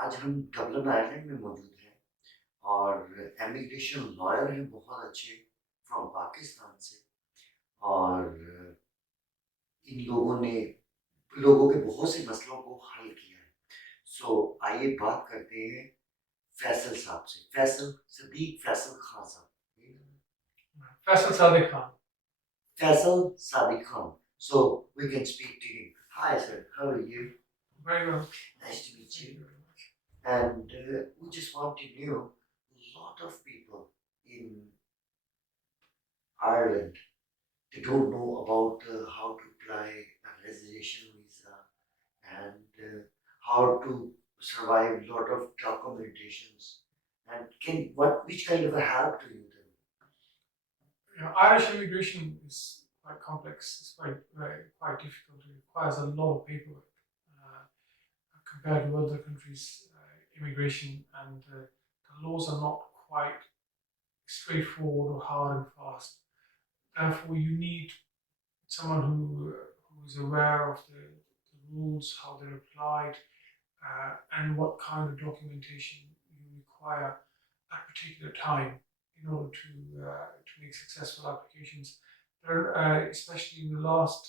आज हम Dublin Ireland में मौजूद हैं और इमिग्रेशन लॉयर हैं बहुत अच्छे फ्रॉम पाकिस्तान से। और इन लोगों के बहुत से मसलों को हल किया है। आइए बात करते हैं फैसल साहब से। फैसल खान साहब। Faisal Siddique Khan. Faisal Siddique Khan. So we can speak to him. Hi sir, how are you? Very well. Nice to meet Thank you. you very much. And we just want to know, a lot of people in Ireland, they don't know about how to apply a residential visa and how to survive a lot of documentations. And which kind of a help do you do? Irish immigration is quite complex. It's quite difficult. It requires a lot of paperwork uh, compared to other countries' immigration, and the laws are not quite straightforward or hard and fast. Therefore, you need someone who is aware of the rules, how they're applied, and what kind of documentation you require at a particular time in order to make successful applications. There, especially in the last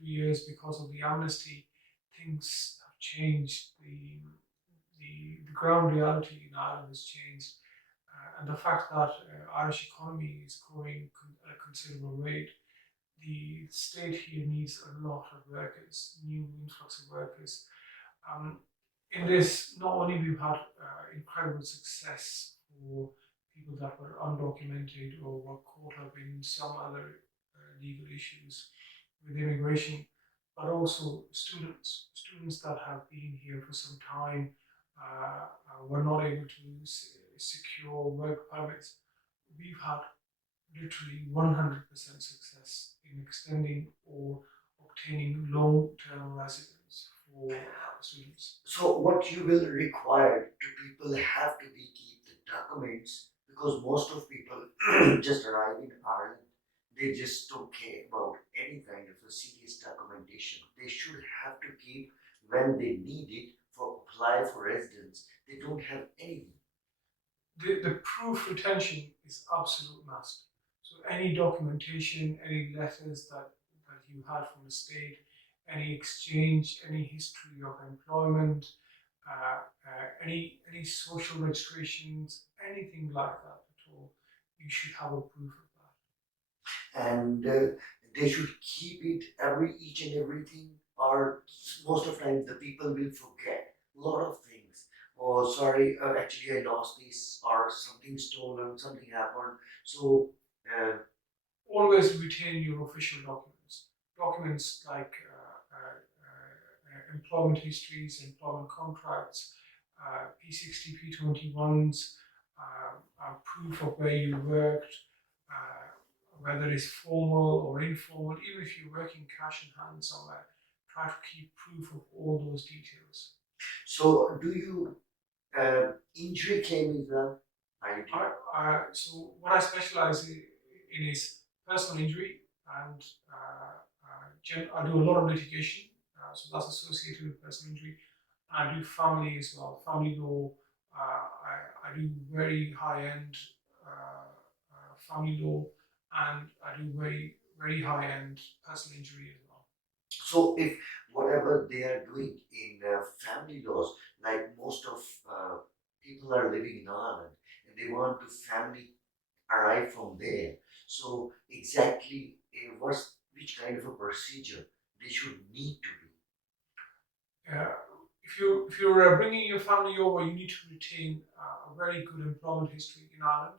2 years, because of the amnesty, things have changed. The ground reality in Ireland has changed, and the fact that Irish economy is growing at a considerable rate, the state here needs a lot of workers, new influx of workers. Um, in this, not only we've had incredible success for people that were undocumented or were caught up in some other legal issues with immigration, but also students that have been here for some time were not able to secure work permits. We've had literally 100% success in extending or obtaining long-term residence for students. So what you will require to people have to be keep the documents, because most of people just arrive in Ireland. They just don't care about any kind of a serious documentation. They should have to keep when they need it for apply for residence. They don't have anything. The proof retention is absolute must. So any documentation, any letters that you had from the state, any exchange, any history of employment, any social registrations, anything like that at all, you should have a proof of that. And they should keep it each and everything, or most of the time the people will forget a lot of things. Oh sorry, actually I lost this, or something stolen, something happened. So uh, Always retain your official documents. Documents like employment histories, employment contracts, P60, P21s, proof of where you worked, whether it's formal or informal, even if you're working cash in hand somewhere, try to keep proof of all those details. so do you injury claim as well? I do. So what I specialize in is personal injury, and I do a lot of litigation, so that's associated with personal injury. And I do family as well, family law. I do very high end family law, and I do very high end personal injury as well. So if whatever they are doing in family laws, like most of people are living in Ireland and they want to family arrive from there. So exactly which kind of a procedure they should need to be. Uh, if you're bringing your family over, you need to retain a very good employment history in Ireland.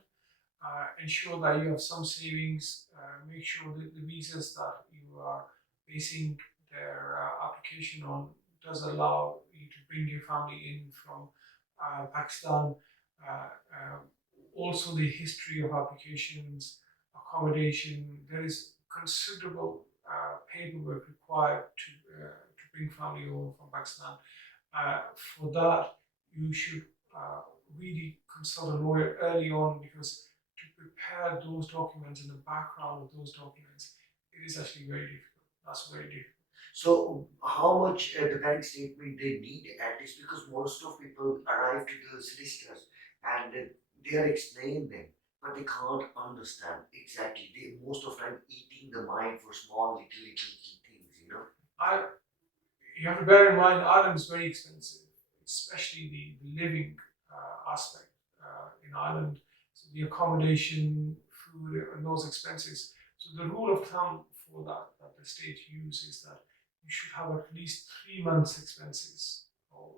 Ensure that you have some savings. Make sure that the visas that you are basing their application on does allow you to bring your family in from Pakistan. Uh, uh, Also, the history of applications, accommodation. There is considerable paperwork required to bring family over from Pakistan. For that, you should really consult a lawyer early on, because to prepare those documents and the background of those documents, it is actually very difficult. That's very difficult. So how much the bank statement they need at least, because most of people arrive to the solicitors and they are explaining them, but they can't understand exactly. They most of time eating the mind for small little key things, you know. I, you have to bear in mind Ireland is very expensive, especially the living aspect in Ireland. So the accommodation, food, and those expenses. So the rule of thumb for that the state use is that you should have at least 3 months expenses or,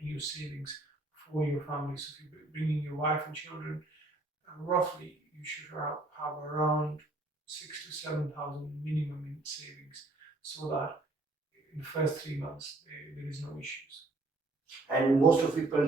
in your savings for your family. So if you're bringing your wife and children, roughly you should have around 6 to 7 thousand minimum in savings, so that in the first 3 months there is no issues. And most of people